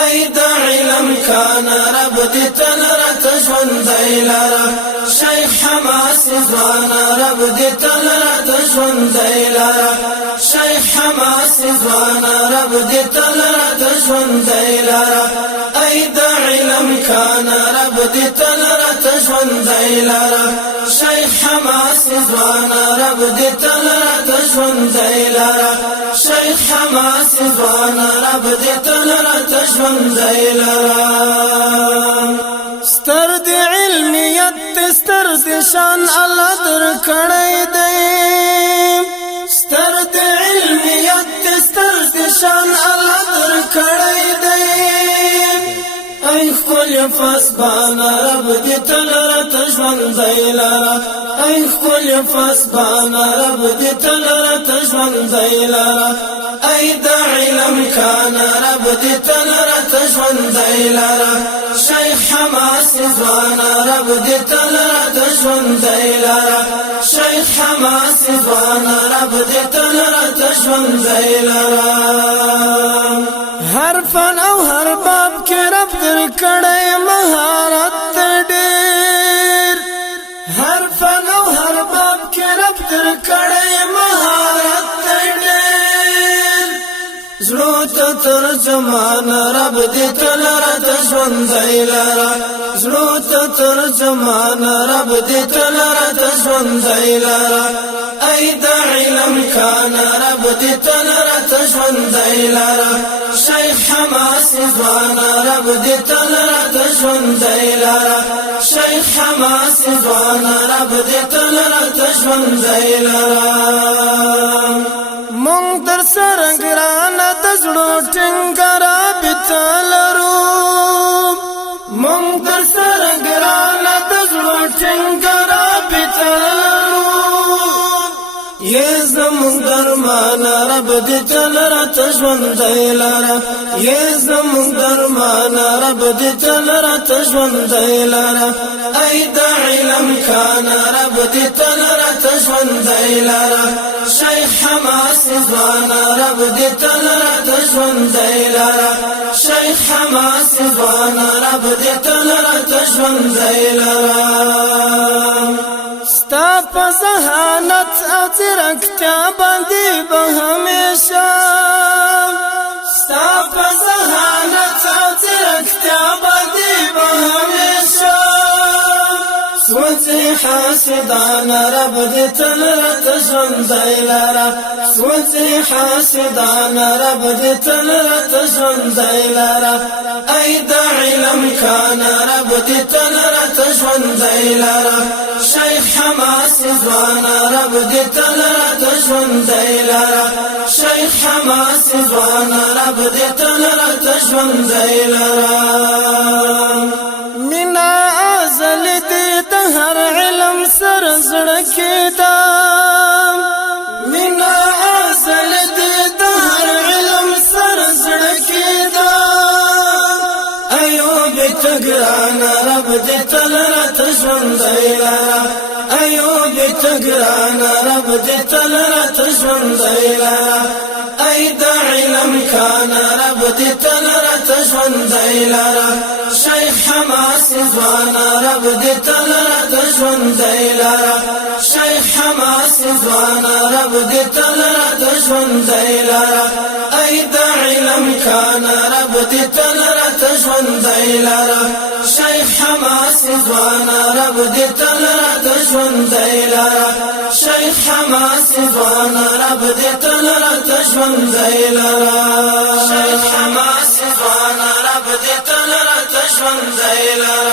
ای د علم کان رب دې تل راته ژوندی لره شیخ حماس ځوان رب دې تل راته ژوندی لره شیخ حماس ځوان رب دې تل راته ژوندی لره ای د علم کان رب دې تل راته ژوندی لره شیخ حماس ځوان رب دې تل راته ژوندی لره شیخ حماس ځوان رب دې تل راته ژوندی لره ستر د علمیت ستر د شان الله درکړی دی ستر د علمیت ستر د شان الله درکړی دی ای خپل فسبان رب دې تل راته ژوندی لره ای خپل فسبان رب دې تل راته ژوندی لره ای د علم کان رب دې تل راته ژوندی لره شیخ حماس ځوان رب دې تل راته ژوندی لره شیخ حماس ځوان رب دې تل راته ژوندی لره هر فن او هر باب کې رب درکړی مهارت ډېر هر فن او هر باب کې رب درکړی مهارت ډېر زړه ته ترجمان رب دې تل راته ژوندی لره زړه ته ترجمان رب دې تل راته ژوندی لره ای د علم کان رب دې تل راته ژوندی لره شیخ حماس ځوان رب دې تل راته ژوندی لره شیخ حماس ځوان رب دې تل راته ژوندی لره مونږ در سره ګرانه د زړه ټینګاره بته لرو مونږ در سره ګرانه د زړه ټینګاره بته لرو یې زموږ درمان رب دې تل راته ژوندی لره یې زموږ درمان رب دې تل راته ژوندی لره ای د علم کان رب دې تل راته ژوندی لره شیخ حماس ځوان رب دې تل راته ژوندی لره شیخ حماس ځوان رب دې تل راته ژوندی لره ستا په ذهانت او ځیرکتیا باندې به همیشه ستا په ذهانت او ځیرکتیا باندې به همیشه سوځي حاسدان رب دې تل راته ژوندی لره سوځي حاسدان رب دې تل راته ژوندی لره ای د علم کان رب دې تل راته ژوندی لره شیخ حماس ځوان رب دې تل راته ژوندی لره شیخ حماس ځوان رب دې تل راته ژوندی لره مینا ازل دې د هر علم سر زړه کې دا مینا ازل دې د هر علم سر زړه کې دا ایوب تګران رب دې تل راته ژوندی لره ایوب تګران رب دې تل راته ژوندی لره ای د علم کان رب دې تل راته ژوندی لره شیخ حماس ځوان رب دې تل راته ژوندی لره شیخ حماس ځوان رب دې تل راته ژوندی لره ای د علم کان رب دې تل راته ژوندی لره شیخ حماس ځوان رب دې تل راته ژوندی لره شیخ حماس ځوان رب دې تل راته ژوندی لره شیخ حماس ځوان رب دې تل راته ژوندی لره